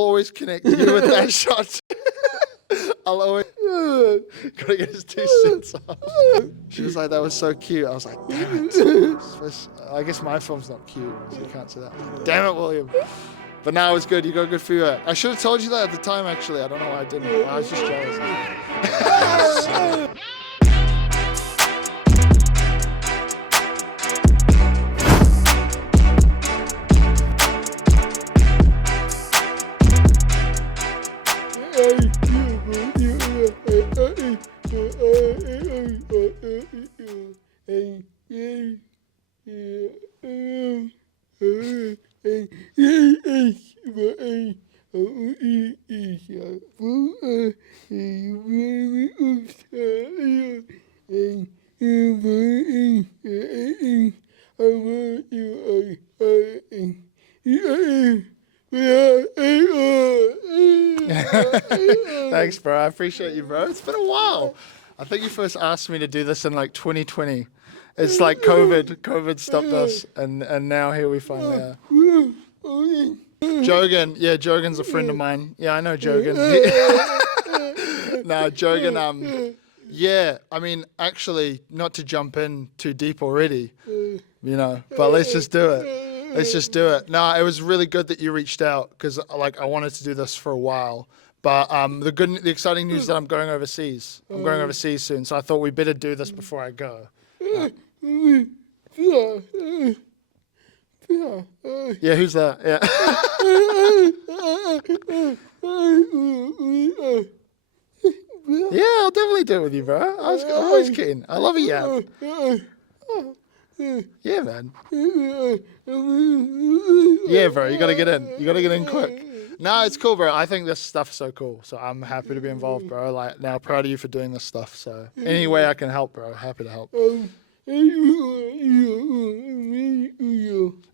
always connect you with that shot. I'll always gotta get his 2 cents off. She was like, that was so cute. I was like, damn it. I guess my film's not cute, so you can't say that. Damn it, William. But now it was good. You got good feedback. I should have told you that at the time, actually. I don't know why I didn't. I was just jealous. Thanks, bro. I appreciate you, bro. It's been a while. I think you first asked me to do this in like 2020. It's like COVID stopped us, and now here we finally are. Jogan, yeah, Jogan's a friend of mine. Yeah, I know Jogan. No, Jogan, yeah, I mean, actually, not to jump in too deep already, but let's just do it. Let's just do it. No, it was really good that you reached out, because like I wanted to do this for a while. But the exciting news is that I'm going overseas. I'm going overseas soon, so I thought we better do this before I go. Yeah, who's that? Yeah. Yeah, I'll definitely do it with you, bro. I'm always keen. I love a yap. Yeah, man. Yeah, bro, you gotta get in. You gotta get in quick. No, it's cool, bro. I think this stuff's so cool. So I'm happy to be involved, bro. Like, now, proud of you for doing this stuff. So any way I can help, bro, happy to help.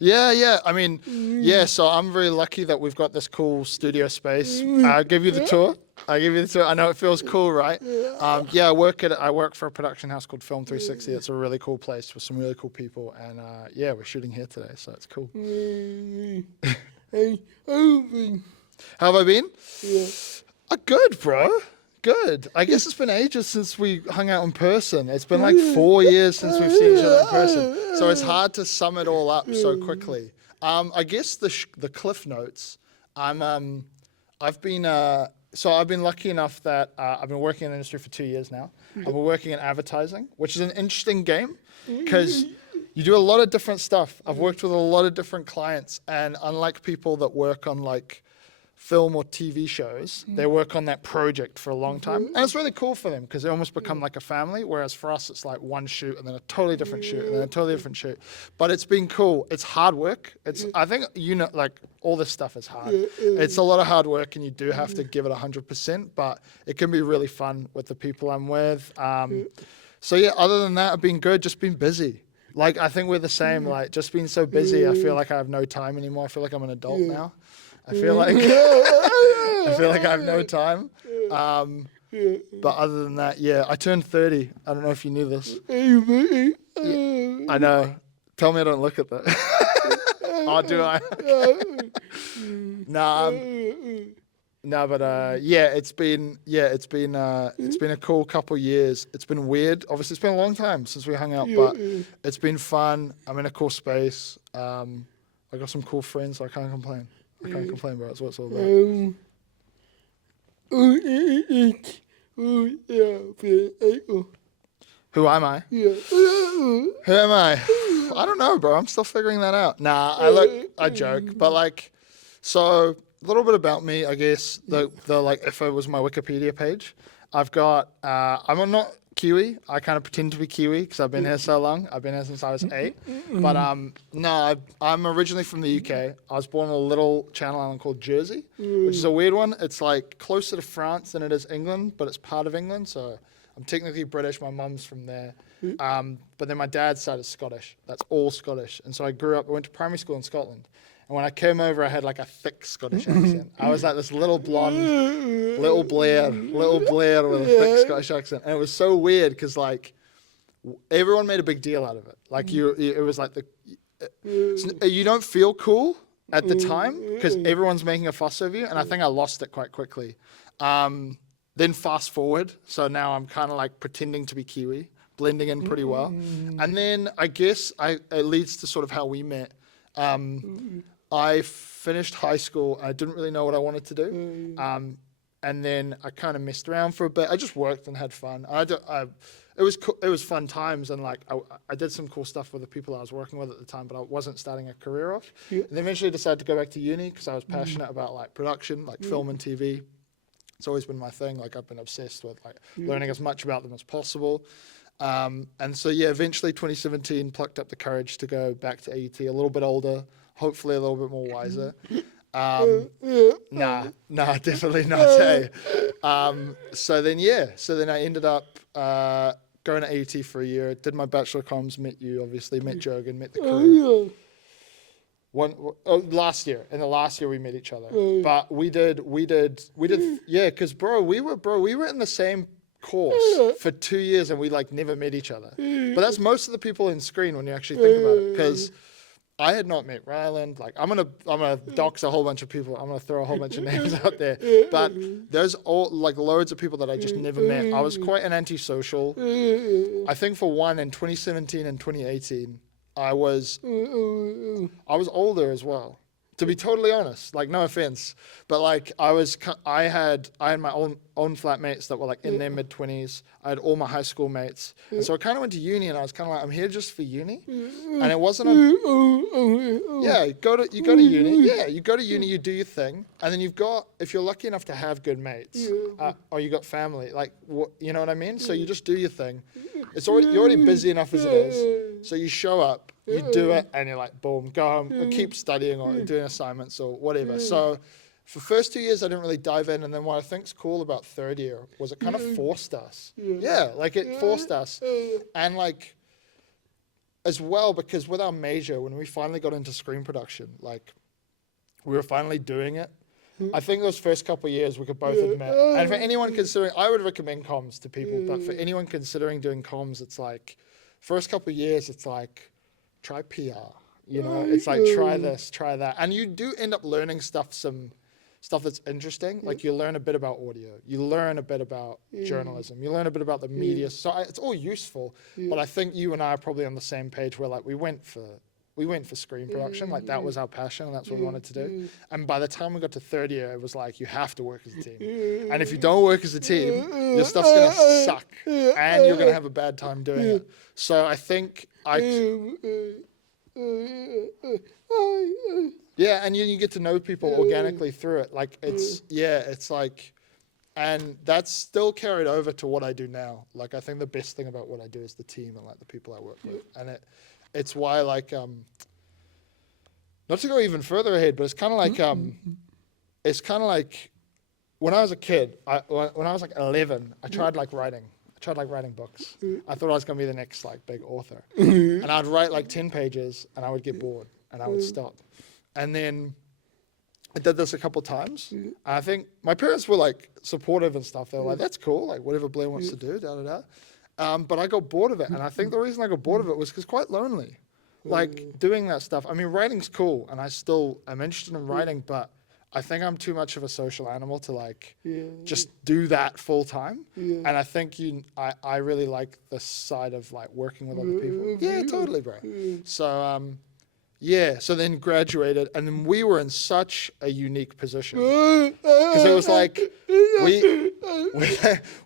Yeah. I mean, yeah, so I'm very lucky that we've got this cool studio space. I'll give you the tour. I know it feels cool, right? Yeah, I work for a production house called Film 360. It's a really cool place with some really cool people. And yeah, we're shooting here today, so it's cool. How have I been? Yeah. Good, bro. Good. I guess it's been ages since we hung out in person. It's been like 4 years since we've seen each other in person. So it's hard to sum it all up so quickly. I guess the cliff notes. I've been lucky enough that I've been working in the industry for 2 years now. I've been working in advertising, which is an interesting game because you do a lot of different stuff. I've worked with a lot of different clients, and unlike people that work on like film or TV shows, they work on that project for a long time. And it's really cool for them because they almost become like a family, whereas for us, it's like one shoot and then a totally different shoot and then a totally different shoot. But it's been cool. It's hard work. I think, like all this stuff is hard. It's a lot of hard work and you do have to give it 100%, but it can be really fun with the people I'm with. So yeah, other than that, I've been good, just been busy. Like, I think we're the same, like just been so busy. I feel like I have no time anymore. I feel like I'm an adult now. I feel like I have no time. But other than that, yeah, I turned 30. I don't know if you knew this. Yeah, I know. Tell me I don't look at that. Oh, do I? Yeah, it's been a cool couple years. It's been weird. Obviously, it's been a long time since we hung out, but it's been fun. I'm in a cool space. I got some cool friends, so I can't complain. I can't complain, bro. That's what it's all about. Who am I? Who am I? I don't know, bro. I'm still figuring that out. Nah, I joke. But like, so a little bit about me, I guess. The like, if it was my Wikipedia page, I've got, I'm not Kiwi. I kind of pretend to be Kiwi because I've been here so long. I've been here since I was 8. But I'm originally from the UK. I was born on a little channel island called Jersey, which is a weird one. It's like closer to France than it is England, but it's part of England. So I'm technically British. My mum's from there. But then my dad's side is Scottish. That's all Scottish. And so I went to primary school in Scotland. And when I came over, I had like a thick Scottish accent. I was like this little blonde, little Blair with a thick Scottish accent. And it was so weird because like everyone made a big deal out of it. Like it was like you don't feel cool at the time, because everyone's making a fuss of you, and I think I lost it quite quickly. Then fast forward, so now I'm kind of like pretending to be Kiwi, blending in pretty well. And then I guess it leads to sort of how we met. I finished high school. I didn't really know what I wanted to do. And then I kind of messed around for a bit. I just worked and had fun. It was fun times, and like I did some cool stuff with the people I was working with at the time, but I wasn't starting a career off. And then eventually decided to go back to uni because I was passionate about like production, like film and TV. It's always been my thing. Like I've been obsessed with like learning as much about them as possible. And so yeah, eventually 2017 plucked up the courage to go back to AUT, a little bit older, hopefully a little bit more wiser. Nah, definitely not. Hey. So then I ended up going to AUT for a year, did my Bachelor of Comms, met you obviously, met Jurgen, met the crew. Last year, in the last year we met each other. But we did, yeah, because bro, we were in the same course for 2 years and we like never met each other. But that's most of the people in screen when you actually think about it, because I had not met Ryland. Like I'm gonna dox a whole bunch of people. I'm gonna throw a whole bunch of names out there. But there's all like loads of people that I just never met. I was quite an antisocial. I think for one, in 2017 and 2018, I was older as well. To be totally honest, like no offense, but like I had my own flatmates that were like in their mid-20s. I had all my high school mates, and so I kind of went to uni, and I was kind of like, I'm here just for uni, and it wasn't you go to uni, you go to uni, you do your thing, and then if you're lucky enough to have good mates, or you got family, like you know what I mean. So you just do your thing. You're already busy enough as it is, so you show up. You do it, and you're like, boom, go home, or keep studying or doing assignments or whatever. So for first 2 years, I didn't really dive in. And then what I think's cool about third year was it kind of forced us. It forced us. And like, as well, because with our major, when we finally got into screen production, like we were finally doing it. I think those first couple of years we could both admit. And for anyone considering, I would recommend comms to people, but for anyone considering doing comms, it's like, first couple of years, it's like, try PR, you know, it's like, try this, try that. And you do end up learning stuff that's interesting. Like you learn a bit about audio, you learn a bit about journalism, you learn a bit about the media. So it's all useful, but I think you and I are probably on the same page where like we went for screen production, like that was our passion and that's what we wanted to do. And by the time we got to third year, it was like, you have to work as a team. And if you don't work as a team, your stuff's gonna suck and you're gonna have a bad time doing it. So I think and you get to know people organically through it. Like it's like, and that's still carried over to what I do now. Like I think the best thing about what I do is the team and like the people I work with. And it's why like, not to go even further ahead, but it's kind of like, when I was a kid, when I was like 11, I tried writing books. I thought I was going to be the next like big author. And I'd write like 10 pages and I would get bored and I would stop. And then I did this a couple times. And I think my parents were like supportive and stuff. They were like, that's cool. Like whatever Blair wants to do, but I got bored of it. And I think the reason I got bored of it was because quite lonely. Like doing that stuff. I mean, writing's cool and I'm interested in writing, but I think I'm too much of a social animal to like just do that full time. And I think I really like the side of like working with other people. Yeah, totally, bro. So so then graduated, and then we were in such a unique position because it was like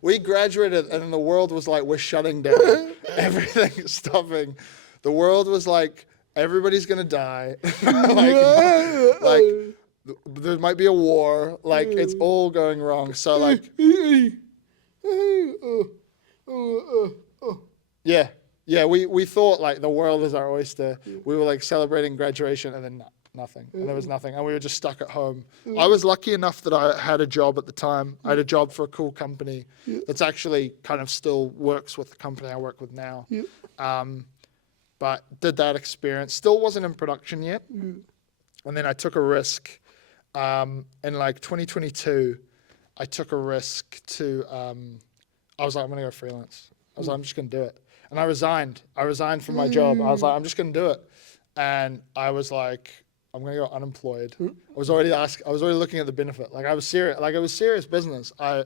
we graduated, and then the world was like, we're shutting down, everything's stopping. The world was like, everybody's gonna die, like there might be a war, like it's all going wrong. So like, we thought like the world is our oyster. We were like celebrating graduation, and then nothing, and there was nothing, and we were just stuck at home. I was lucky enough that I had a job at the time. I had a job for a cool company that's actually kind of still works with the company I work with now. But did that experience, still wasn't in production yet. And then I took a risk. In like 2022, I took a risk to, I was like, I'm gonna go freelance. I was like, I'm just gonna do it. And I resigned from my job. I was like, I'm just gonna do it. And I was like, I'm going to go unemployed. I was already looking at the benefit. Like I was serious, like it was serious business. I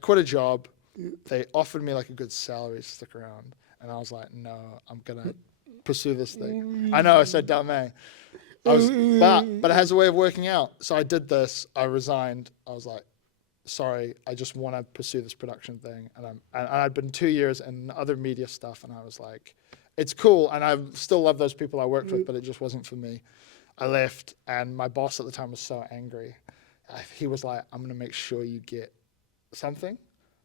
quit a job. They offered me like a good salary to stick around. And I was like, no, I'm going to pursue this thing. I know I said dumb, man. But it has a way of working out. So I did this. I resigned. I was like, sorry, I just want to pursue this production thing. And I'd been 2 years in other media stuff, and I was like, it's cool, and I still love those people I worked with, but it just wasn't for me. I left, and my boss at the time was so angry. He was like, I'm going to make sure you get something.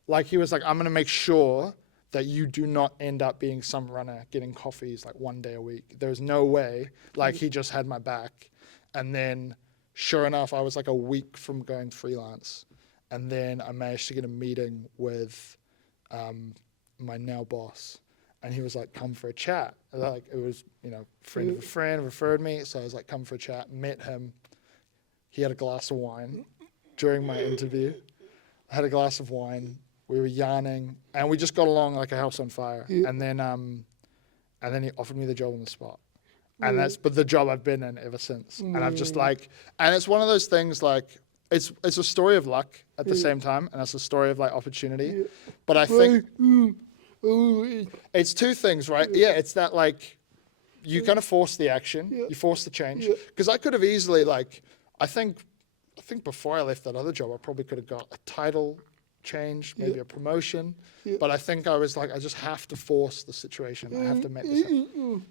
Like, he was like, I'm going to make sure that you do not end up being some runner getting coffees like 1 day a week. There's no way. Like, he just had my back. And then, sure enough, I was like a week from going freelance. And then I managed to get a meeting with my now boss. And he was like, come for a chat. Like, it was, friend of a friend referred me. So I was like, come for a chat, met him. He had a glass of wine during my interview. I had a glass of wine. We were yarning, and we just got along like a house on fire. Yeah. And then he offered me the job on the spot. And that's the job I've been in ever since. And I've just like, and it's one of those things like, it's a story of luck at the same time, and it's a story of like opportunity. But I think it's two things, right? Yeah, it's that like, you kind of force the action, you force the change. Because I could have easily like, I think before I left that other job, I probably could have got a title change, maybe a promotion. But I think I was like, I just have to force the situation. I have to make this happen.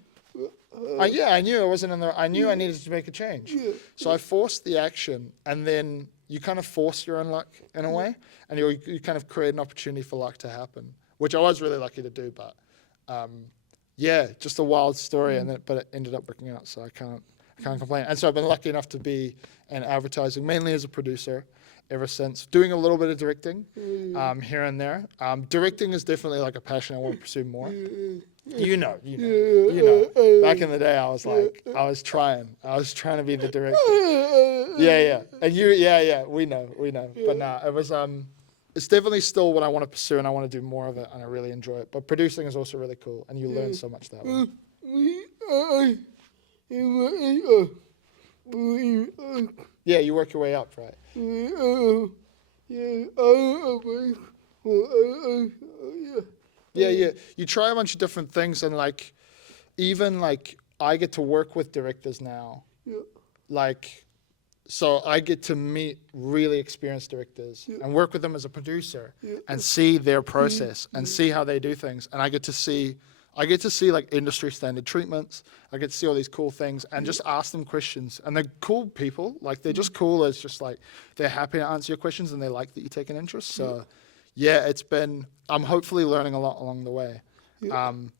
I knew I wasn't in there. I knew I needed to make a change. So I forced the action, and then you kind of force your own luck in a way, and you kind of create an opportunity for luck to happen, which I was really lucky to do. But just a wild story, but it ended up working out, so I can't complain. And so I've been lucky enough to be in advertising, mainly as a producer, ever since, doing a little bit of directing here and there. Directing is definitely like a passion I want to pursue more. You know. Back in the day, I was trying to be the director. And we know. But nah, it was, it's definitely still what I want to pursue, and I want to do more of it, and I really enjoy it. But producing is also really cool, and you learn so much that way. Yeah, you work your way up, right? Yeah. You try a bunch of different things, and like, even like, I get to work with directors now. Like, so I get to meet really experienced directors and work with them as a producer and see their process and see how they do things. And I get to see like industry standard treatments. I get to see all these cool things and just ask them questions. And they're cool people. Like, they're just cool as just like, they're happy to answer your questions, and they like that you take an interest. So I'm hopefully learning a lot along the way. And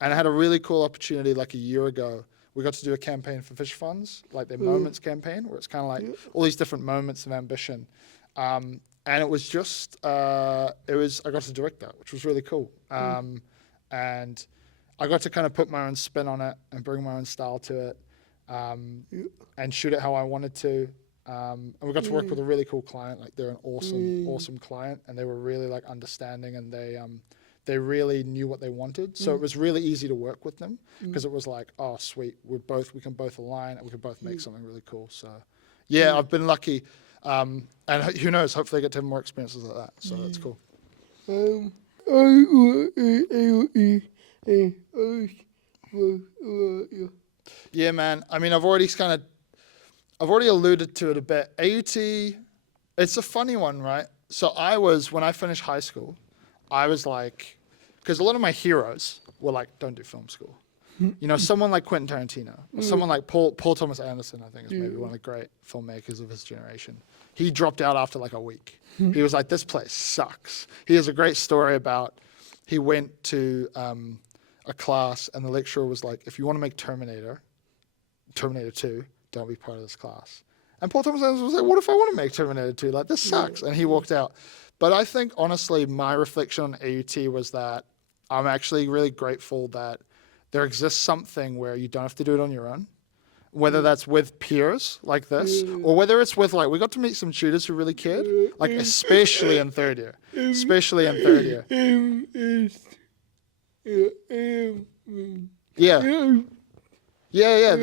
I had a really cool opportunity like a year ago. We got to do a campaign for Fish Funds, like their Moments campaign, where it's kind of like all these different moments of ambition. And it was just, I got to direct that, which was really cool. And I got to kind of put my own spin on it and bring my own style to it, and shoot it how I wanted to. And we got to work with a really cool client. Like, they're an awesome client, and they were really like understanding, and they really knew what they wanted. So it was really easy to work with them, because it was like, oh sweet, we can both align, and we can both make something really cool. So I've been lucky, and who knows, hopefully I get to have more experiences like that. So that's cool. Yeah, man. I mean, I've already alluded to it a bit. AUT, it's a funny one, right? So when I finished high school, I was like, because a lot of my heroes were like, don't do film school. Someone like Quentin Tarantino, or someone like Paul Thomas Anderson, I think is maybe one of the great filmmakers of his generation. He dropped out after like a week. He was like, this place sucks. He has a great story about, he went to a class, and the lecturer was like, if you want to make Terminator 2, don't be part of this class. And Paul Thomas Anderson was like, what if I want to make Terminator 2? Like, this sucks. And he walked out. But I think, honestly, my reflection on AUT was that I'm actually really grateful that there exists something where you don't have to do it on your own, whether that's with peers like this, or whether it's with, like, we got to meet some tutors who really cared, like, especially in third year. Yeah.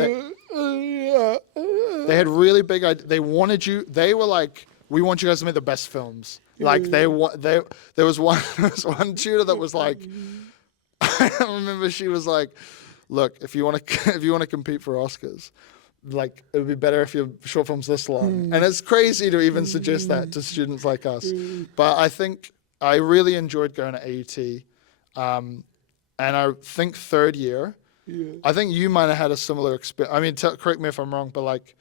They had really big ideas. They wanted you. They were like, we want you guys to make the best films. Like there was one tutor that was like, I remember she was like, look, if you want to compete for Oscars, like it would be better if your short film's this long. And it's crazy to even suggest that to students like us. But I think I really enjoyed going to AUT. And I think third year, I think you might have had a similar experience. I mean, correct me if I'm wrong, but like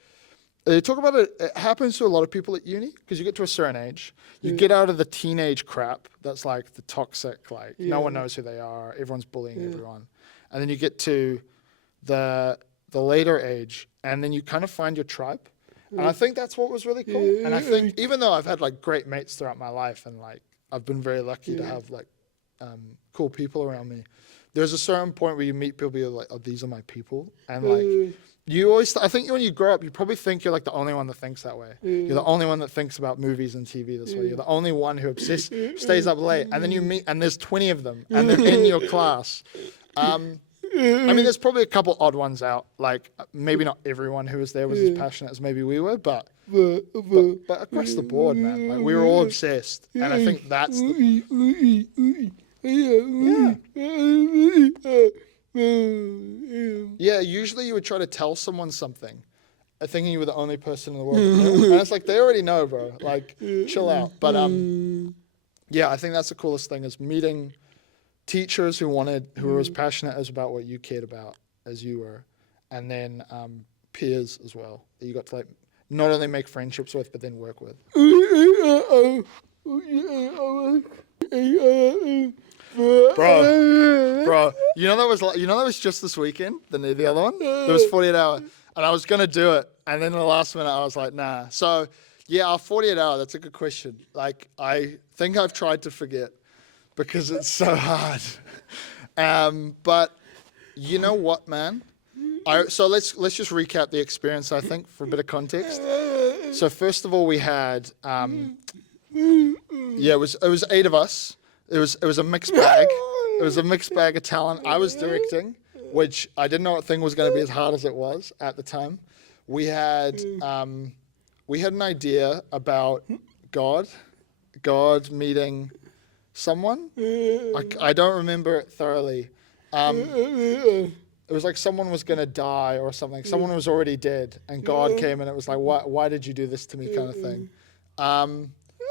they talk about it. It happens to a lot of people at uni because you get to a certain age, you get out of the teenage crap. That's like the toxic, like no one knows who they are. Everyone's bullying everyone. And then you get to the later age, and then you kind of find your tribe. And I think that's what was really cool. And I think even though I've had like great mates throughout my life, and like I've been very lucky to have like cool people around me, there's a certain point where you meet people, you're like, oh, these are my people. And like you always, I think when you grow up, you probably think you're like the only one that thinks that way. You're the only one that thinks about movies and TV this way. You're the only one who stays up late. And then you meet, and there's 20 of them, and they're in your class. I mean, there's probably a couple odd ones out. Like maybe not everyone who was there was as passionate as maybe we were, but across the board, man, like we were all obsessed. And I think that's usually you would try to tell someone something, thinking you were the only person in the world. And it's like, they already know, bro. Like, chill out. But I think that's the coolest thing is meeting teachers who were as passionate as about what you cared about as you were, and then peers as well that you got to like not only make friendships with, but then work with. Bro, you know that was just this weekend, the other one. There was 48 hour, and I was gonna do it, and then in the last minute I was like, nah. So yeah, our 48 hour. That's a good question. Like I think I've tried to forget because it's so hard. But you know what, man? So let's just recap the experience. I think for a bit of context. So first of all, we had it was 8 of us. It was a mixed bag. It was a mixed bag of talent. I was directing, which I didn't know what thing was going to be as hard as it was at the time. We had an idea about God meeting someone. I don't remember it thoroughly. It was like someone was going to die or something. Someone was already dead, and God came, and it was like, why did you do this to me, kind of thing.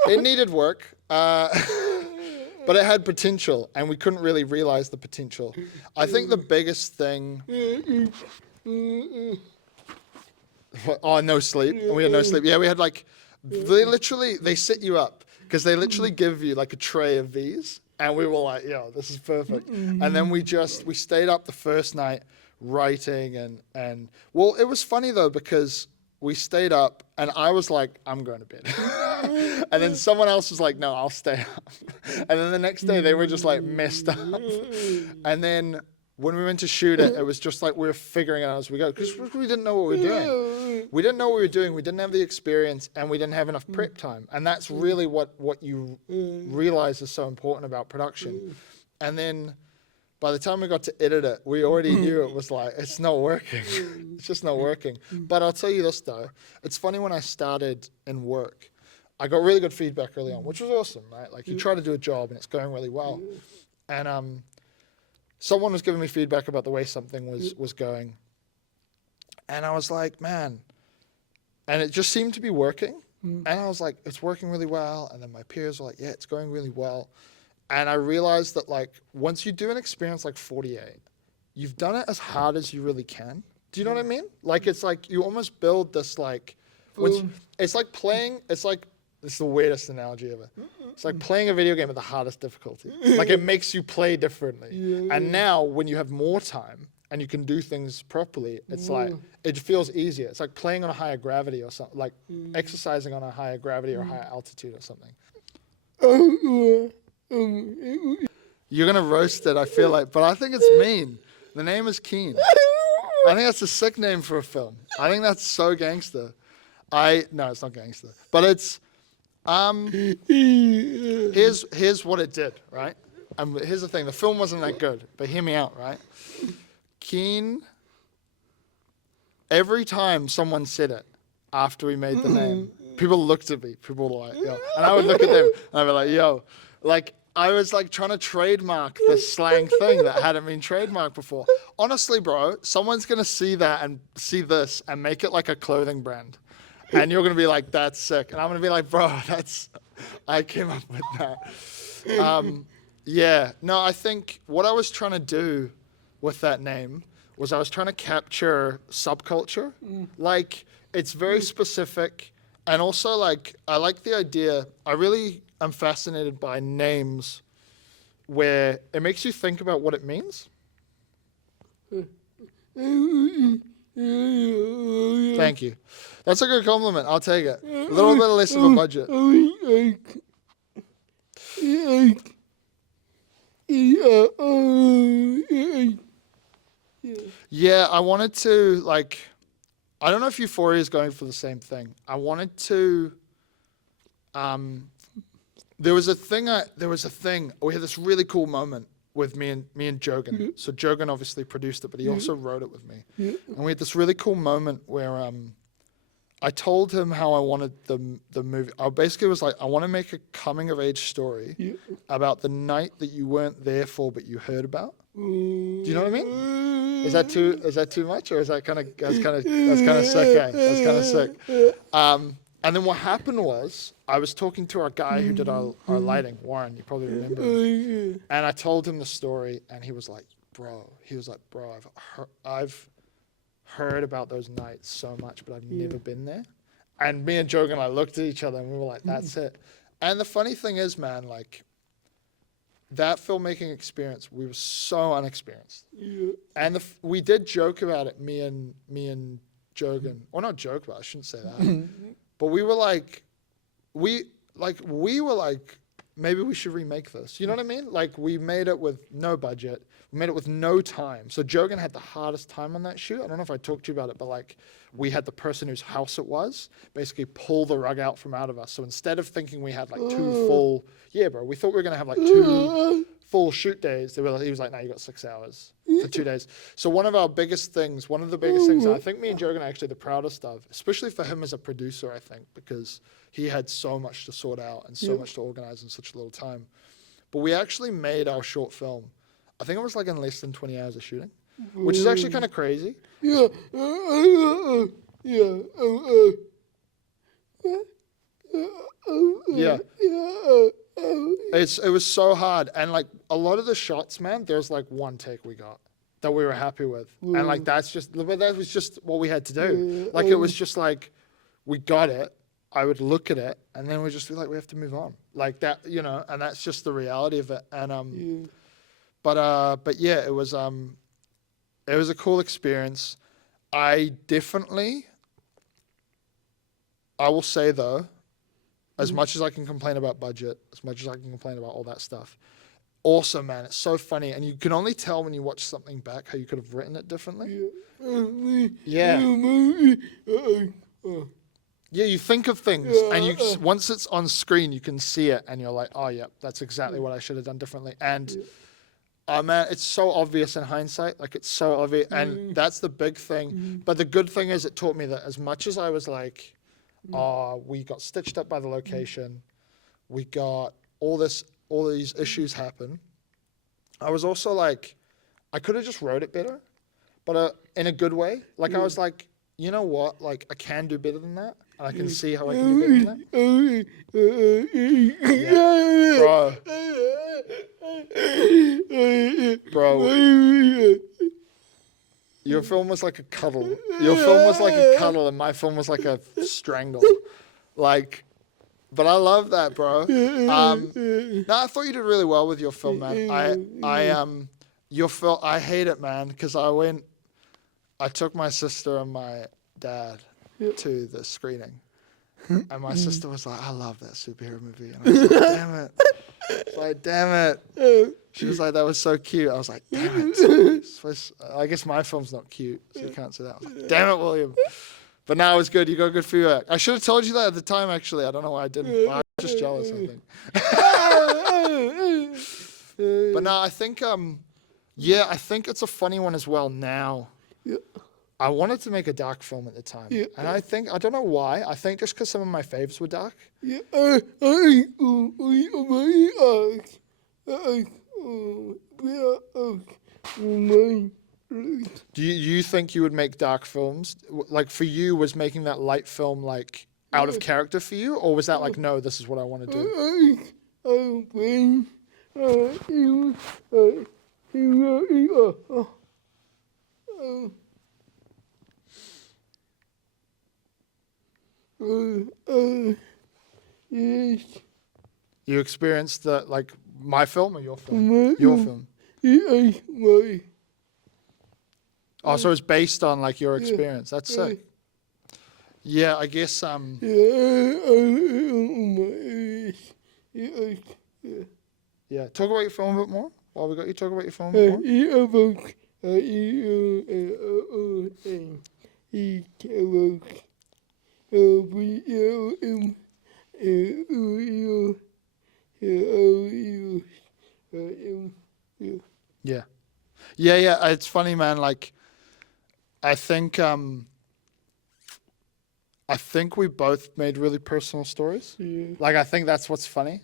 It needed work. But it had potential, and we couldn't really realize the potential. I think the biggest thing... no sleep. And we had no sleep. Yeah, we had like... They sit you up, because they literally give you like a tray of these, and we were like, yo, this is perfect. And then we stayed up the first night writing, and well, it was funny though, because we stayed up, and I was like, I'm going to bed. And then someone else was like, no, I'll stay up. And then the next day, they were just like messed up. And then when we went to shoot it, it was just like we were figuring it out as we go, because we didn't know what we were doing. We didn't know what we were doing. We didn't have the experience, and we didn't have enough prep time. And that's really what you realize is so important about production. And then by the time we got to edit it, we already knew it was like, it's not working. It's just not working. But I'll tell you this though, it's funny, when I started in work, I got really good feedback early on, which was awesome, right? Like you try to do a job and it's going really well. And someone was giving me feedback about the way something was going. And I was like, man, and it just seemed to be working. And I was like, it's working really well. And then my peers were like, yeah, it's going really well. And I realized that like once you do an experience like 48, you've done it as hard as you really can. Do you know what I mean? Like it's like you almost build this like, it's like playing, it's like, this is the weirdest analogy ever. It's like playing a video game at the hardest difficulty. Like it makes you play differently. And now when you have more time and you can do things properly, it's like, it feels easier. It's like playing on a higher gravity or something, like exercising on a higher gravity or higher altitude or something. You're going to roast it, I feel like, but I think it's mean. The name is Keen. I think that's a sick name for a film. I think that's so gangster. No, it's not gangster, but it's, here's what it did, right? Here's the thing, the film wasn't that good, but hear me out, right? Keen every time someone said it after we made the name, people looked at me. People were like, yo. And I would look at them and I'd be like, yo. Like, I was like trying to trademark this slang thing that hadn't been trademarked before. Honestly, bro, someone's going to see that and see this and make it like a clothing brand. And you're going to be like, that's sick. And I'm going to be like, bro, I came up with that. Yeah, no, I think what I was trying to do with that name was I was trying to capture subculture. Like, it's very specific. And also, like, I like the idea. I really am fascinated by names where it makes you think about what it means. Thank you. That's a good compliment. I'll take it. A little bit less of a budget. Yeah, I wanted to, like, I don't know if Euphoria is going for the same thing. I wanted to, there was a thing, we had this really cool moment with me and Jogan. So Jogan obviously produced it, but he also wrote it with me. And we had this really cool moment where I told him how I wanted the movie. I basically was like, I want to make a coming of age story about the night that you weren't there for, but you heard about. Do you know what I mean? Is that too much, or is that kind of that's kind of sick? Eh? That's kind of sick. And then what happened was I was talking to our guy who did our lighting, Warren. You probably remember him. And I told him the story, and he was like, bro, I've heard about those nights so much, but I've never been there. And me and Jogan and I looked at each other and we were like, that's it. And the funny thing is, man, like, that filmmaking experience, we were so unexperienced. And we did joke about it, me and Jogan. Or not joke about it, I shouldn't say that. But we were like, maybe we should remake this. You know what I mean? Like, we made it with no budget. We made it with no time. So Jogan had the hardest time on that shoot. I don't know if I talked to you about it, but like, we had the person whose house it was basically pull the rug out from out of us. So instead of thinking we had like we thought we were going to have like 2 full shoot days. He was like, no, you got 6 hours for 2 days. So one of the biggest things I think me and Jogan are actually the proudest of, especially for him as a producer, I think, because he had so much to sort out and so much to organize in such a little time. But we actually made our short film. I think it was like in less than 20 hours of shooting, which is actually kind of crazy. Yeah. It was so hard. And like a lot of the shots, man, there's like one take we got that we were happy with. And like, that was just what we had to do. Like, it was just like, we got it. I would look at it and then we'd just be like, we have to move on. Like that, you know, and that's just the reality of it. And, but yeah, it was a cool experience. I will say though, as much as I can complain about budget, as much as I can complain about all that stuff, also, man, it's so funny. And you can only tell when you watch something back how you could have written it differently. Yeah. Yeah, you think of things and once it's on screen, you can see it and you're like, oh yeah, that's exactly what I should have done differently. And man, it's so obvious in hindsight. Like, it's so obvious. And that's the big thing. But the good thing is it taught me that as much as I was like, we got stitched up by the location, we got all these issues happen, I was also like, I could have just wrote it better, but in a good way. Like, I was like, you know what? Like, I can do better than that. And I can see how I can do better than that. Bro, your film was like a cuddle. Your film was like a cuddle, and my film was like a strangle. Like, but I love that, bro. No, I thought you did really well with your film, man. Your film, I hate it, man, because I took my sister and my dad to the screening, and my sister was like, I love that superhero movie. And I was like, damn it. It's like, damn it. She was like, that was so cute. I was like, damn it. I guess my film's not cute, so you can't say that. I was like, damn it, William. But now it was good. You got good feedback. I should have told you that at the time, actually. I don't know why I didn't. I was just jealous, I think. But no, I think, I think it's a funny one as well now. I wanted to make a dark film at the time. Yeah. And I don't know why. I think just because some of my faves were dark. Yeah. Do you think you would make dark films? Like for you, was making that light film like out of character for you? Or was that like, no, this is what I want to do? Yes. You experienced the, like my film or your film? Your film. Oh, so it's based on like your experience. That's sick. Yeah, I guess yeah. Talk about your film a bit more. While we got you, talk about your film a bit more. Yeah. Yeah. It's funny, man. Like, I think we both made really personal stories. Yeah. Like, I think that's what's funny.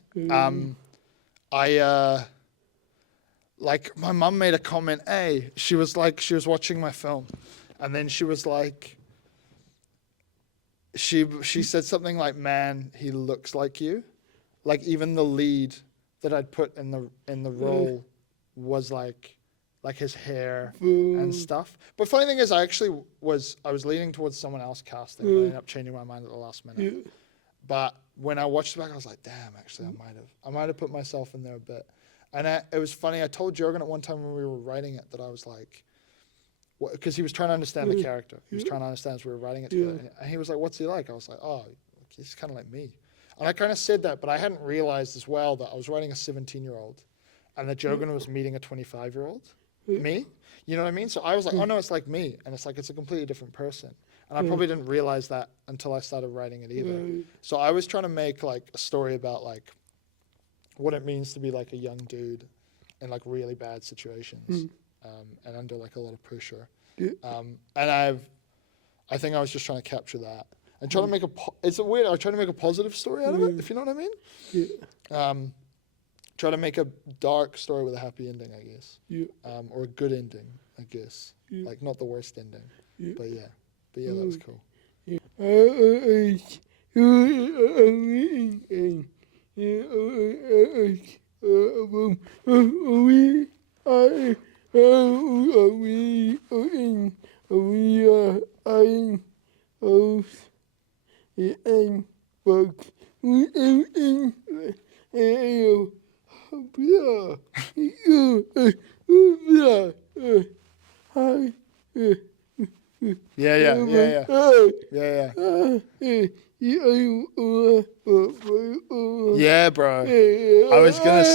Like my mum made a comment. Hey, she was watching my film, and then she was like, she said something like, "Man, he looks like you." Like even the lead that I'd put in the role was like his hair and stuff. But funny thing is, I was leaning towards someone else casting, but I ended up changing my mind at the last minute. Yeah. But when I watched it back, I was like, damn, actually, I might have put myself in there a bit. And it was funny. I told Jurgen at one time when we were writing it that I was like, because he was trying to understand the character. He was trying to understand as we were writing it together. And he was like, what's he like? I was like, oh, he's kind of like me. And I kind of said that, but I hadn't realized as well that I was writing a 17-year-old and that Jurgen was meeting a 25-year-old. Me? You know what I mean? So I was like, oh no, it's like me. And it's like, it's a completely different person. And I probably didn't realize that until I started writing it either. So I was trying to make like a story about like what it means to be like a young dude in like really bad situations and under like a lot of pressure. And I think I was just trying to capture that and trying to make it's weird. I was trying to make a positive story out of it, if you know what I mean. Try to make a dark story with a happy ending, I guess. Or a good ending, I guess. Like not the worst ending. But yeah, that was cool. Yeah, bro. I was gonna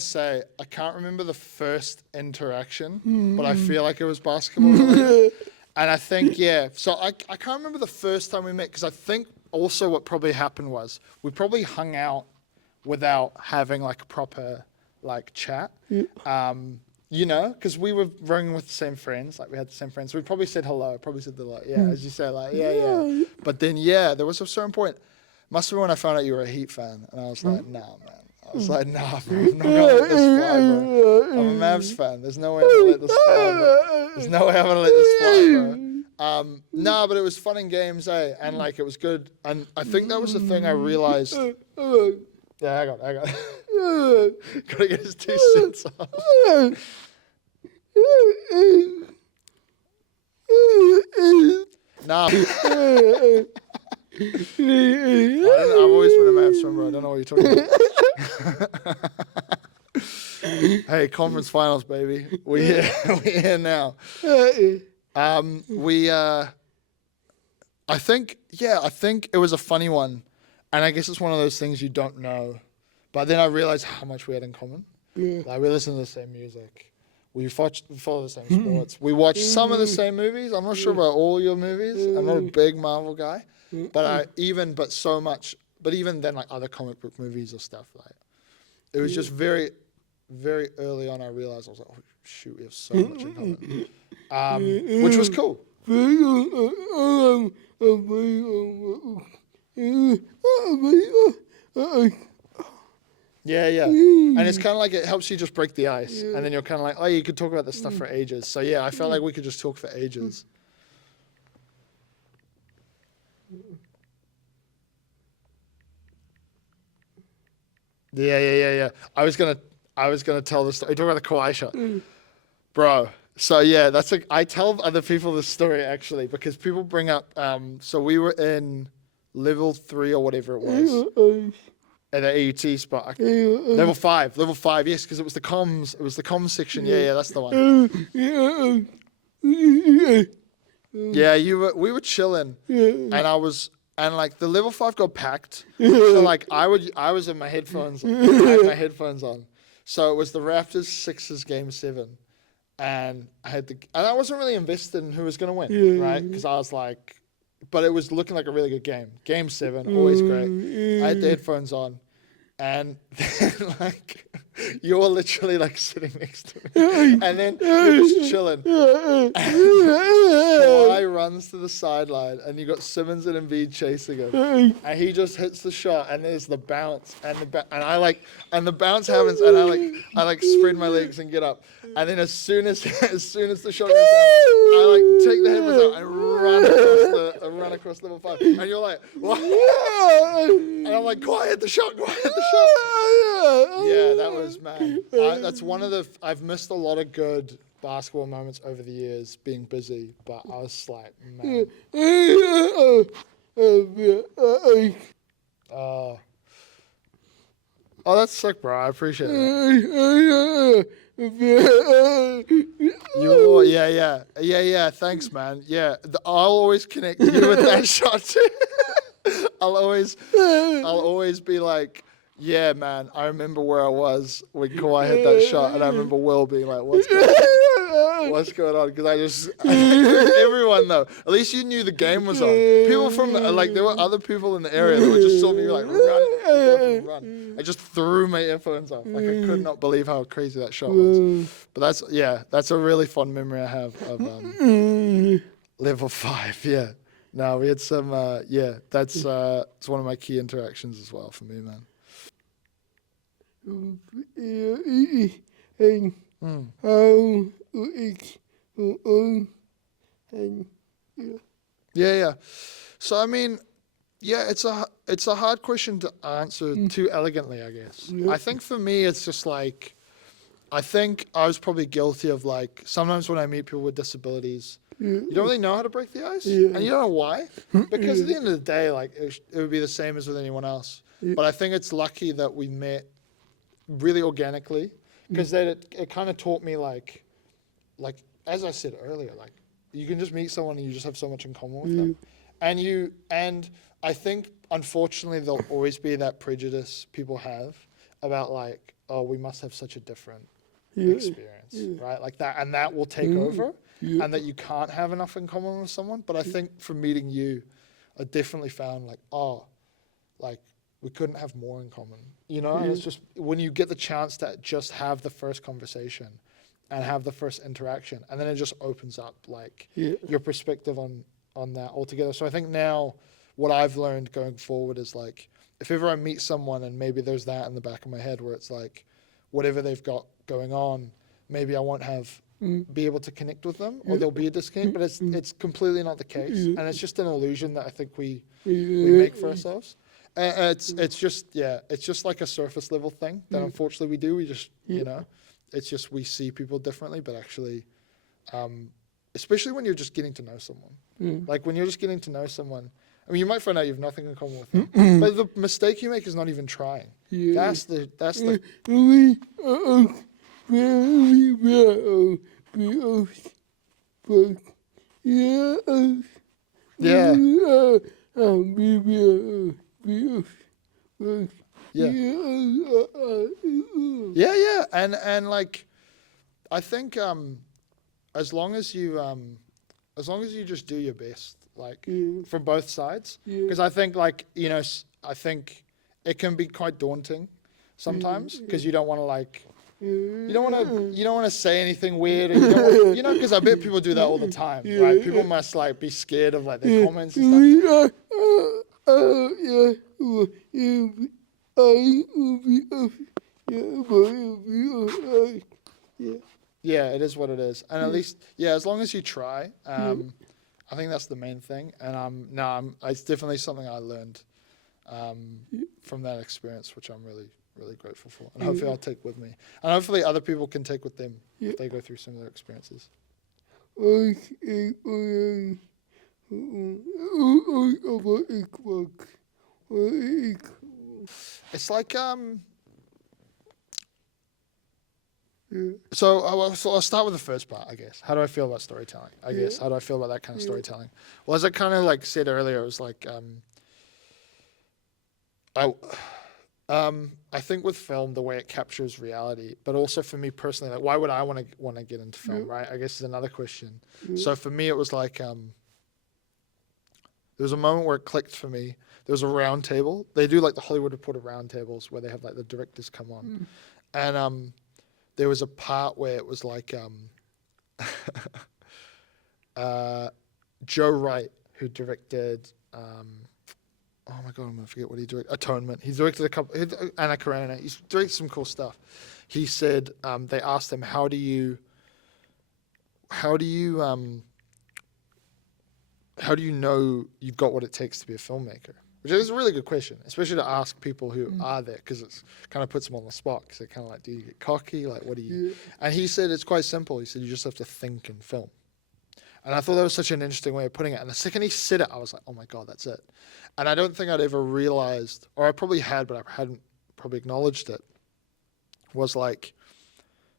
say I can't remember the first interaction, but I feel like it was basketball related. And I think so I can't remember the first time we met because I think also what probably happened was we probably hung out without having like a proper like chat. You know, because we were running with the same friends, like we had the same friends. We probably said hello, probably said the like, as you say, like, But then, there was a certain point. Must have been when I found out you were a Heat fan, and I was like, nah, man. I was like, nah, bro, I'm not gonna let this fly, bro. I'm a Mavs fan. There's no way I'm gonna let this fly, bro. There's no way I'm gonna let this fly, bro. Nah, but it was fun in games, and like it was good. And I think that was the thing I realized. Yeah, I got it. Gotta get his 2 cents off. Nah. I've always been a Mavs fan, bro. I don't know what you're talking about. Hey, conference finals, baby. We're here now. I think it was a funny one. And I guess it's one of those things you don't know. But then I realized how much we had in common. Like, we listen to the same music. We follow the same sports. We watch some of the same movies. I'm not sure about all your movies. I'm not a big Marvel guy. But even then, like, other comic book movies or stuff, like, it was just very... very early on, I realized I was like, oh shoot, we have so much in common, which was cool. Yeah. And it's kind of like it helps you just break the ice. And then you're kind of like, oh, you could talk about this stuff for ages. So yeah, I felt like we could just talk for ages. Yeah. I was gonna tell this story. Talk about the kawaii shot. Bro. So yeah, I tell other people this story actually because people bring up, so we were in level 3 or whatever it was. At the AUT spot. Level 5, yes, because it was the comms section. Yeah, that's the one. Yeah, we were chilling, and like the level 5 got packed. So like I was in my headphones, I had my headphones on. So it was the Raptors Sixers game 7, and I wasn't really invested in who was gonna win, right? Because I was like, but it was looking like a really good game. Game 7, always great. I had the headphones on, and then like you're literally like sitting next to me, and then you're just chilling. Kawhi runs to the sideline, and you got Simmons and Embiid chasing him, and he just hits the shot, and there's the bounce, and the bounce happens, and I like spread my legs and get up, and then as soon as the shot goes down, I like take the headphones out and run across level 5, and you're like, what? And I'm like, Kawhi hit the shot. Yeah, that was mad. That's one of I've missed a lot of good basketball moments over the years being busy, but I was like, man. Oh, that's sick, bro. I appreciate that. Yeah. Thanks, man. Yeah, I'll always connect you with that shot too. I'll always be like, yeah, man, I remember where I was when Kawhi hit that shot, and I remember Will being like, what's going on? Because everyone though, at least you knew the game was on. People from there were other people in the area that were just saw me like, run. I just threw my earphones off. Like I could not believe how crazy that shot was. But that's a really fun memory I have of level 5, yeah. No, we had some, that's it's one of my key interactions as well for me, man. Yeah. So I mean, yeah, it's a hard question to answer too elegantly, I guess. Yeah. I think for me, it's just like, I think I was probably guilty of like, sometimes when I meet people with disabilities, you don't really know how to break the ice, and you don't know why, because at the end of the day, like it would be the same as with anyone else. But I think it's lucky that we met really organically, because it kind of taught me like as I said earlier, like you can just meet someone and you just have so much in common with them, and I think unfortunately there'll always be that prejudice people have about like, oh, we must have such a different experience, right? Like that, and that will take over. And that you can't have enough in common with someone. But I think from meeting you, I definitely found like, oh, like we couldn't have more in common, you know? And it's just when you get the chance to just have the first conversation and have the first interaction, and then it just opens up like your perspective on that altogether. So I think now what I've learned going forward is like, if ever I meet someone and maybe there's that in the back of my head where it's like, whatever they've got going on, maybe I won't be able to connect with them, or there'll be a disconnect, but it's completely not the case, and it's just an illusion that I think we make for ourselves. It's just like a surface level thing that unfortunately we do. We just it's just we see people differently, but actually, especially when you're just getting to know someone, like when you're just getting to know someone. I mean, you might find out you have nothing in common with them, but the mistake you make is not even trying. That's the and like I think as long as you just do your best, like from both sides, because I think like I think it can be quite daunting sometimes, because you don't want to like You don't want to say anything weird, or you don't want, because I bet people do that all the time, right? People must like be scared of like their comments and stuff. Yeah, it is what it is, and at least, as long as you try, I think that's the main thing. And it's definitely something I learned from that experience, which I'm really, really grateful for, and hopefully I'll take with me, and hopefully other people can take with them if they go through similar experiences. It's like So I'll start with the first part, I guess. How do I feel about storytelling? I guess. How do I feel about that kind of storytelling? Well, as I kind of like said earlier, it was like I think with film, the way it captures reality, but also for me personally, like why would I want to get into film, right? I guess is another question. So for me, it was like there was a moment where it clicked for me. There was a round table. They do like the Hollywood Reporter round tables where they have like the directors come on, and there was a part where it was like Joe Wright, who directed oh my god, I'm gonna forget what he directed. Atonement. He directed a couple. Anna Karenina. He's directed some cool stuff. He said they asked him, how do you know you've got what it takes to be a filmmaker? Which is a really good question, especially to ask people who are there, because it kind of puts them on the spot. Because they're kind of like, do you get cocky? Like, what do you? And he said it's quite simple. He said you just have to think and film. And I thought that was such an interesting way of putting it. And the second he said it, I was like, oh my god, that's it. And I don't think I'd ever realized, or I probably had, but I hadn't probably acknowledged it, was like,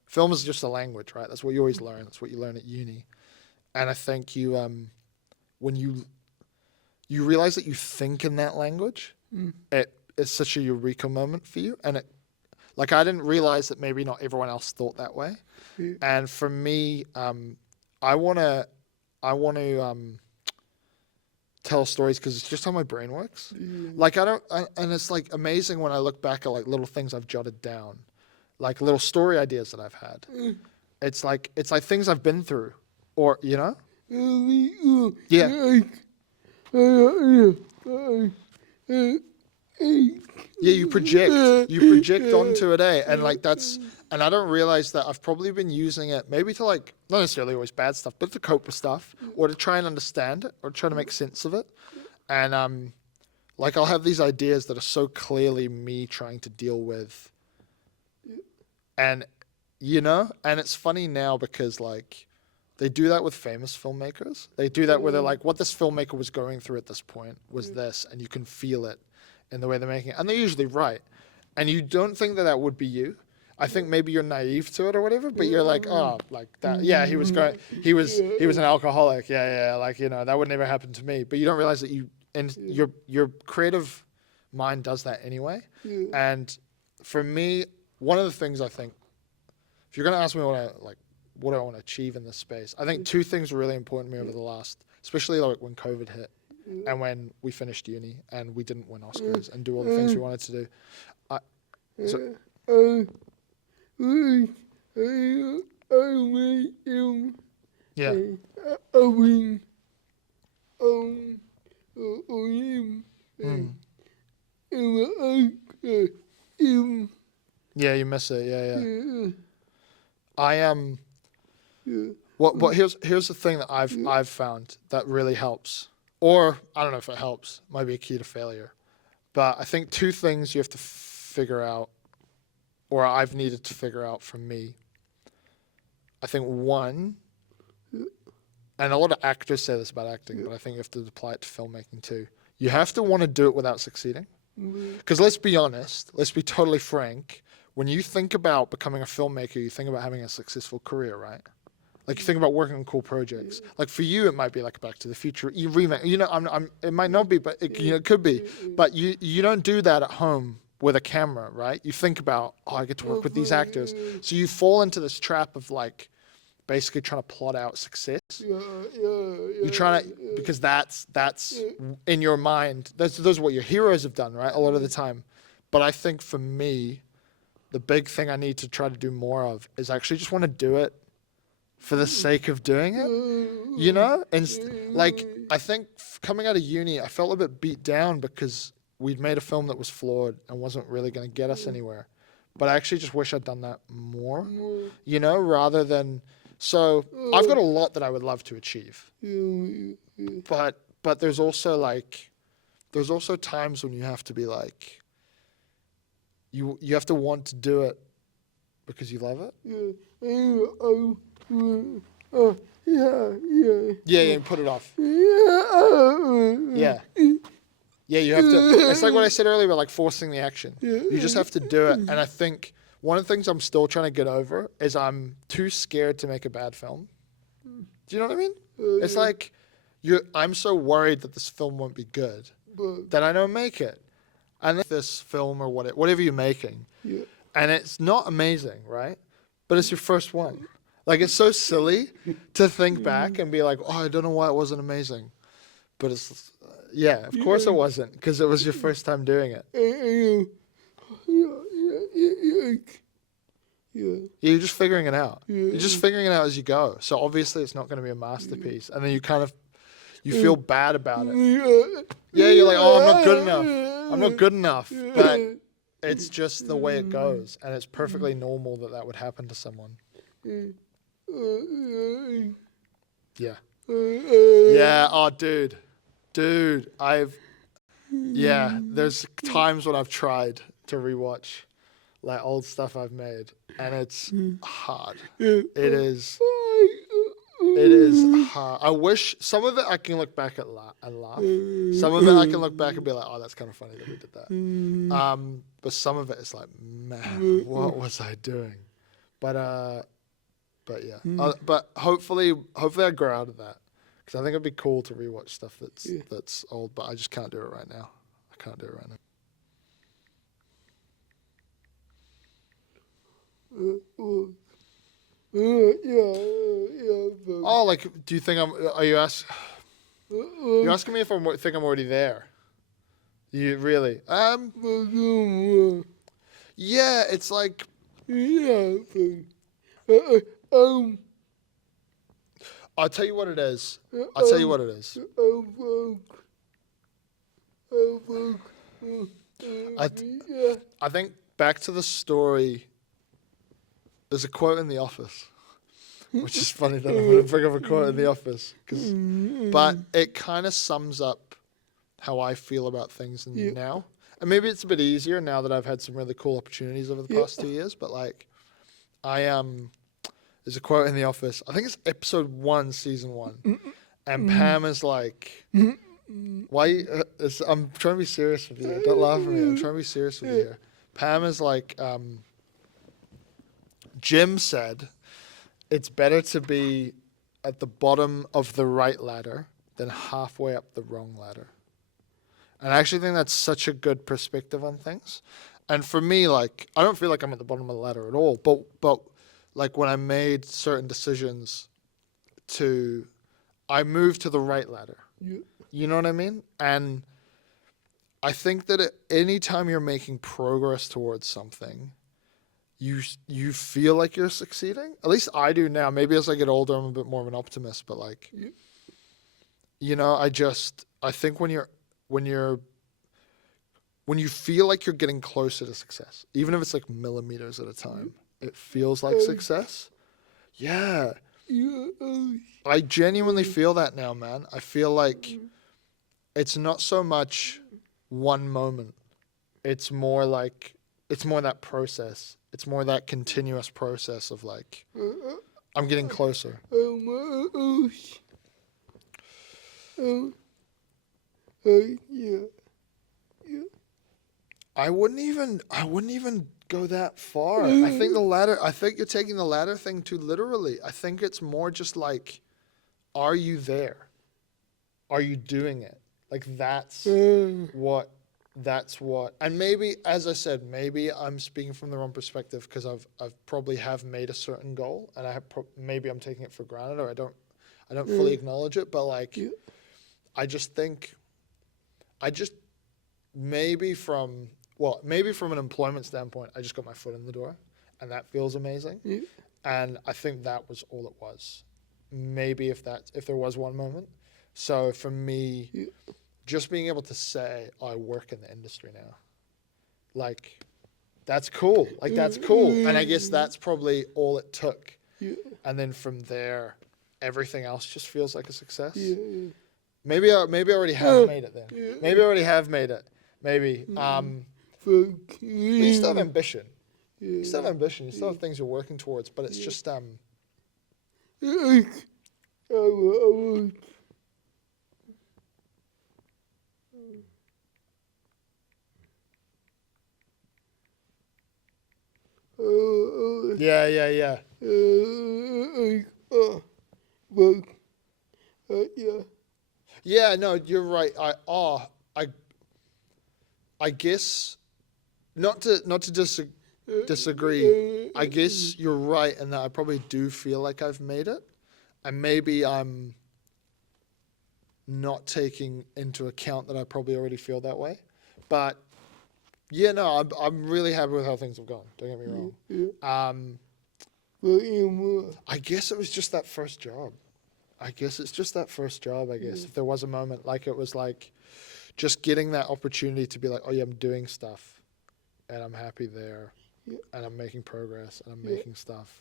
film is just a language, right? That's what you always learn. That's what you learn at uni. And I think you, when you realize that you think in that language, it's such a eureka moment for you. And like, I didn't realize that maybe not everyone else thought that way. And for me, I want to tell stories because it's just how my brain works. Like and it's like amazing when I look back at like little things I've jotted down, like little story ideas that I've had. It's like things I've been through, or yeah, you project onto it, and like that's. And I don't realize that I've probably been using it maybe to like, not necessarily always bad stuff, but to cope with stuff or to try and understand it or try to make sense of it. And like I'll have these ideas that are so clearly me trying to deal with. And, and it's funny now because like they do that with famous filmmakers. They do that where they're like, what this filmmaker was going through at this point was this, and you can feel it in the way they're making it. And they're usually right. And you don't think that would be you. I think maybe you're naive to it or whatever, but you're like, oh, like that. Yeah, he was an alcoholic. Yeah, like that would never happen to me. But you don't realize that your creative mind does that anyway. And for me, one of the things I think, if you're gonna ask me what I want to achieve in this space, I think two things were really important to me over the last, especially like when COVID hit, and when we finished uni and we didn't win Oscars and do all the things we wanted to do. Yeah, you miss it. Yeah. I am. What here's the thing that I've found that really helps, or I don't know if it helps. Might be a key to failure, but I think two things you have to figure out, or I've needed to figure out from me. I think one, and a lot of actors say this about acting, but I think you have to apply it to filmmaking too. You have to want to do it without succeeding. Because let's be honest, let's be totally frank. When you think about becoming a filmmaker, you think about having a successful career, right? Like you think about working on cool projects. Like for you, it might be like Back to the Future. You remake, it might not be, but it could be. But you don't do that at home with a camera, right? You think about, I get to work with these actors. So you fall into this trap of like, basically trying to plot out success. You're trying to, because that's in your mind. Those are what your heroes have done, right? A lot of the time. But I think for me, the big thing I need to try to do more of is actually just want to do it for the sake of doing it, you know? And like, I think coming out of uni, I felt a bit beat down because we'd made a film that was flawed and wasn't really going to get us anywhere. But I actually just wish I'd done that more, you know, rather than, so I've got a lot that I would love to achieve, but there's also times when you have to be like, you have to want to do it because you love it. Yeah, put it off. Yeah. Yeah, you have to, it's like what I said earlier about like forcing the action. You just have to do it. And I think one of the things I'm still trying to get over is I'm too scared to make a bad film. Do you know what I mean? It's like, I'm so worried that this film won't be good that I don't make it. And this film or whatever you're making, and it's not amazing, right? But it's your first one. Like, it's so silly to think back and be like, oh, I don't know why it wasn't amazing. But it's, yeah, of course it wasn't, because it was your first time doing it. You're just figuring it out. You're just figuring it out as you go. So obviously it's not going to be a masterpiece. And then you feel bad about it. Yeah, you're like, oh, I'm not good enough. I'm not good enough. But it's just the way it goes. And it's perfectly normal that would happen to someone. Yeah. Yeah, oh, dude, there's times when I've tried to rewatch like old stuff I've made, and it's hard. It is hard. I wish some of it I can look back and laugh. Some of it I can look back and be like, oh, that's kind of funny that we did that. But some of it is like, man, what was I doing? But yeah. But hopefully I grow out of that. Because I think it'd be cool to rewatch stuff that's old, but I just can't do it right now. I can't do it right now. Oh, like, do you think you're asking me if I think I'm already there? You really? Yeah, it's like, I'll tell you what it is. I think back to the story, there's a quote in The Office, which is funny that I'm going to bring up a quote in The Office. But it kind of sums up how I feel about things now. And maybe it's a bit easier now that I've had some really cool opportunities over the past 2 years. But like, there's a quote in The Office. I think it's episode 1, season 1. And Pam is like, why? I'm trying to be serious with you. Don't laugh at me. I'm trying to be serious with you here. Pam is like, Jim said, it's better to be at the bottom of the right ladder than halfway up the wrong ladder. And I actually think that's such a good perspective on things. And for me, like, I don't feel like I'm at the bottom of the ladder at all. But like when I made certain decisions I moved to the right ladder. Yeah. You know what I mean? And I think that anytime you're making progress towards something, you feel like you're succeeding. At least I do now. Maybe as I get older, I'm a bit more of an optimist. But like, you know, I think when you feel like you're getting closer to success, even if it's like millimeters at a time, it feels like success. Yeah. I genuinely feel that now, man. I feel like it's not so much one moment. It's more that process. It's more that continuous process of like, I'm getting closer. I wouldn't even go that far. I think you're taking the ladder thing too literally. I think it's more just like, are you there? Are you doing it? Like that's what, and maybe, as I said, maybe I'm speaking from the wrong perspective because I've probably have made a certain goal and maybe I'm taking it for granted or I don't fully acknowledge it. But like, I just maybe from well, maybe from an employment standpoint, I just got my foot in the door, and that feels amazing. Yeah. And I think that was all it was. Maybe if there was one moment. So for me, Yeah. just being able to say I work in the industry now, like that's cool. Like that's cool. And I guess that's probably all it took. Yeah. And then from there, everything else just feels like a success. Yeah. Maybe I already have made it then. Yeah. Maybe I already have made it. Maybe. But you still have ambition. You still have ambition. You still have things you're working towards. But it's just yeah. Yeah, no, you're right. I guess not to disagree. I guess you're right in that I probably do feel like I've made it, and maybe I'm not taking into account that I probably already feel that way. But yeah, no, I'm really happy with how things have gone. Don't get me wrong. I guess it was just that first job. I guess it's just that first job, I guess. If there was a moment, like it was like just getting that opportunity to be like, oh yeah, I'm doing stuff and I'm happy there and I'm making progress and I'm making stuff.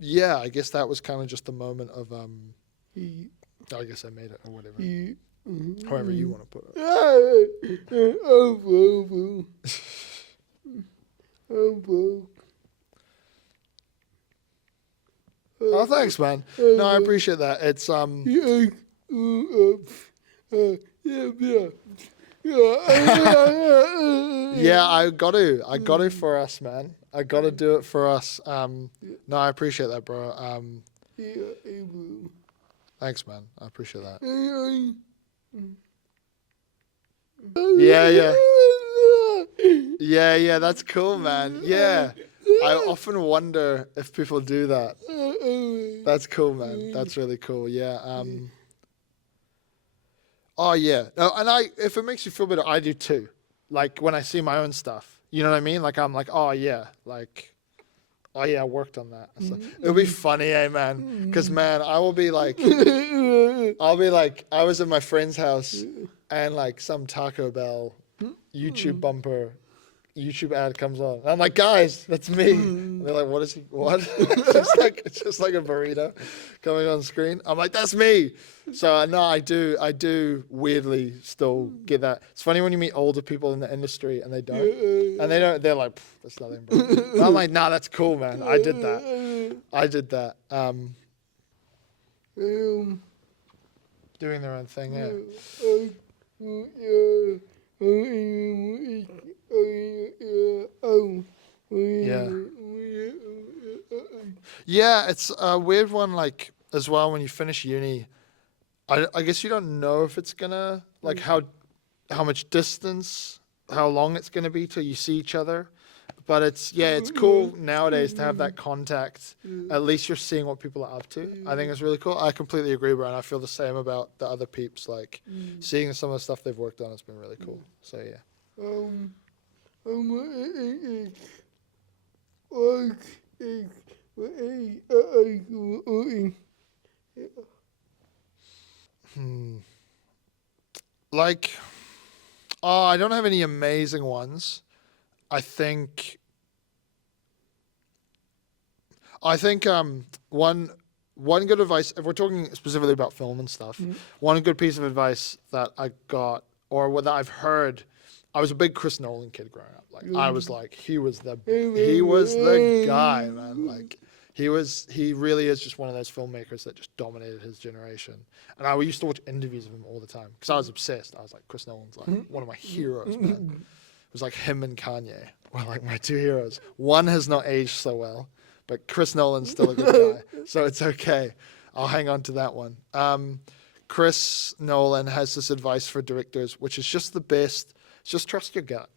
Yeah, I guess that was kind of just the moment of, I guess I made it or whatever. However you want to put it. Oh, thanks, man. No, I appreciate that. It's yeah, I got to for us, man. I got to do it for us. No, I appreciate that, bro. Thanks, man. I appreciate that. Yeah. That's cool, man. Yeah. I often wonder if people do that. That's cool, man. That's really cool. Yeah. Oh yeah. No, and if it makes you feel better, I do too. Like when I see my own stuff, you know what I mean? Like I'm like, oh yeah, I worked on that. So, it'll be funny, man. Because man, I will be like, I was at my friend's house, and like some Taco Bell YouTube ad comes on. And I'm like, guys, that's me. And they're like, what is he? What? it's just like a burrito coming on screen. I'm like, that's me. So no, I do weirdly still get that. It's funny when you meet older people in the industry and they don't. And they're like, that's nothing, bro. But I'm like, nah, that's cool, man. I did that. Doing their own thing, Yeah, it's a weird one, like, as well, when you finish uni. I guess you don't know if it's gonna, like, how much distance, how long it's gonna be till you see each other. But it's cool nowadays to have that contact. At least you're seeing what people are up to. I think it's really cool. I completely agree, Brian. I feel the same about the other peeps. Like, seeing some of the stuff they've worked on has been really cool. So, yeah. Like, I don't have any amazing ones. I think one good advice, if we're talking specifically about film and stuff, one good piece of advice that I got, or what I've heard, I was a big Chris Nolan kid growing up. Like I was like, he was the guy, man. Like he really is just one of those filmmakers that just dominated his generation. And I used to watch interviews of him all the time because I was obsessed. I was like, Chris Nolan's like one of my heroes, man. It was like him and Kanye were like my two heroes. One has not aged so well, but Chris Nolan's still a good guy, so it's okay. I'll hang on to that one. Chris Nolan has this advice for directors, which is just the best. Just trust your gut.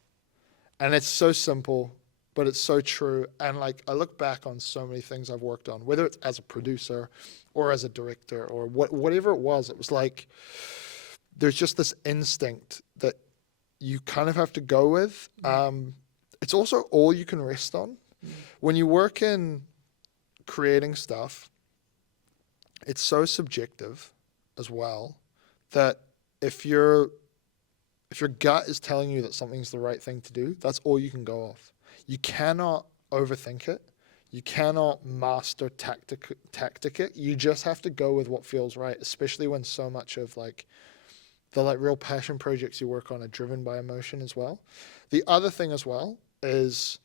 And it's so simple, but it's so true. And like I look back on so many things I've worked on, whether it's as a producer or as a director or whatever it was like there's just this instinct that you kind of have to go with. It's also all you can rest on. When you work in creating stuff, it's so subjective as well that if your gut is telling you that something's the right thing to do, that's all you can go off. You cannot overthink it. You cannot master tactic it. You just have to go with what feels right, especially when so much of like the like real passion projects you work on are driven by emotion as well. The other thing as well is,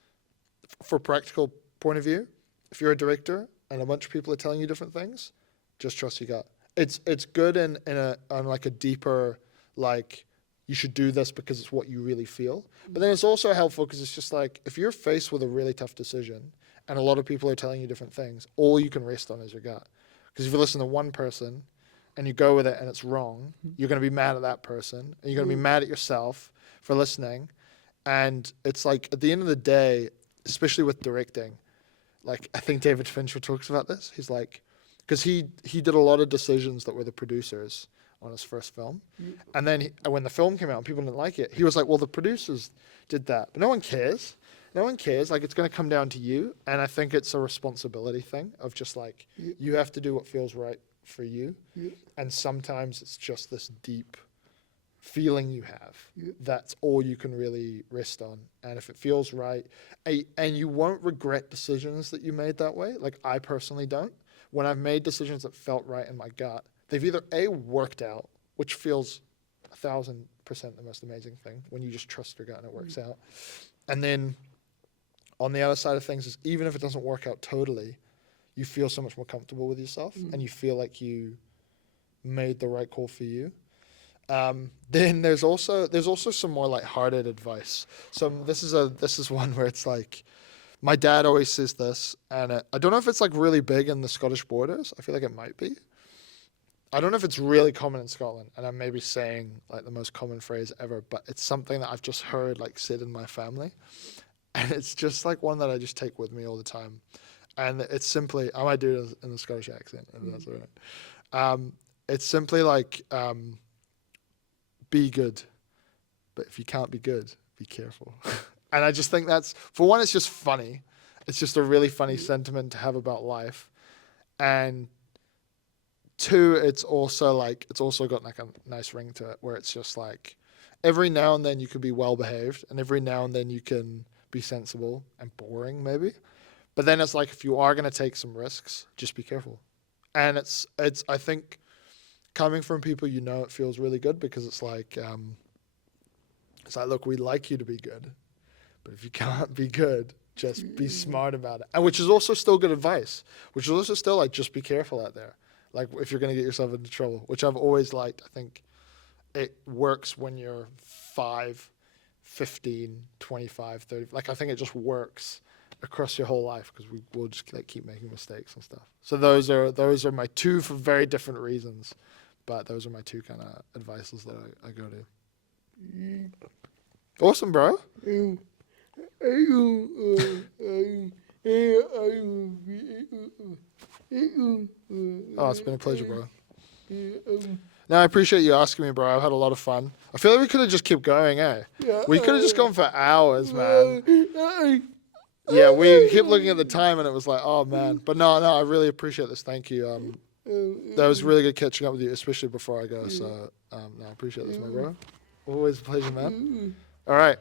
for practical point of view, if you're a director and a bunch of people are telling you different things, just trust your gut. It's good on like a deeper, like, you should do this because it's what you really feel. But then it's also helpful because it's just like, if you're faced with a really tough decision and a lot of people are telling you different things, all you can rest on is your gut. Because if you listen to one person and you go with it and it's wrong, you're going to be mad at that person and you're going to be mad at yourself for listening. And it's like, at the end of the day, especially with directing, like, I think David Fincher talks about this. He's like, because he did a lot of decisions that were the producers on his first film. And then when the film came out and people didn't like it, he was like, well, the producers did that. But no one cares. No one cares. Like, it's going to come down to you. And I think it's a responsibility thing of just like, you have to do what feels right for you. And sometimes it's just this deep feeling you have. That's all you can really rest on. And if it feels right, and you won't regret decisions that you made that way. Like, I personally don't. When I've made decisions that felt right in my gut, they've either worked out, which feels 1,000% the most amazing thing, when you just trust your gut and it works out. And then on the other side of things is, even if it doesn't work out totally, you feel so much more comfortable with yourself and you feel like you made the right call for you. Then there's also some more lighthearted advice. So this is one where it's like, my dad always says this, and I don't know if it's like really big in the Scottish borders. I feel like it might be. I don't know if it's really common in Scotland, and I'm maybe saying like the most common phrase ever, but it's something that I've just heard like said in my family. And it's just like one that I just take with me all the time. And it's simply, I might do it in the Scottish accent, if that's all right. It's simply like, be good. But if you can't be good, be careful. And I just think that's, for one, it's just funny. It's just a really funny sentiment to have about life. And two, it's also got like a nice ring to it, where it's just like, every now and then you can be well behaved, and every now and then you can be sensible and boring maybe. But then it's like, if you are going to take some risks, just be careful. And it's I think, coming from people, it feels really good, because it's like, look, we'd like you to be good, but if you can't be good, just be smart about it. And which is also still good advice, which is also still like, just be careful out there. Like, if you're going to get yourself into trouble, which I've always liked. I think it works when you're 5, 15, 25, 30. Like, I think it just works across your whole life, because we'll just like keep making mistakes and stuff. So those are my two, for very different reasons, but those are my two kind of advices that I go to. Awesome, bro. Oh, it's been a pleasure, bro. No, I appreciate you asking me, bro. I've had a lot of fun. I feel like we could have just kept going, eh? We could have just gone for hours, man. Yeah, we kept looking at the time and it was like, oh, man. But no, I really appreciate this. Thank you. That was really good catching up with you, especially before I go. So, no, I appreciate this, my bro. Always a pleasure, man. All right.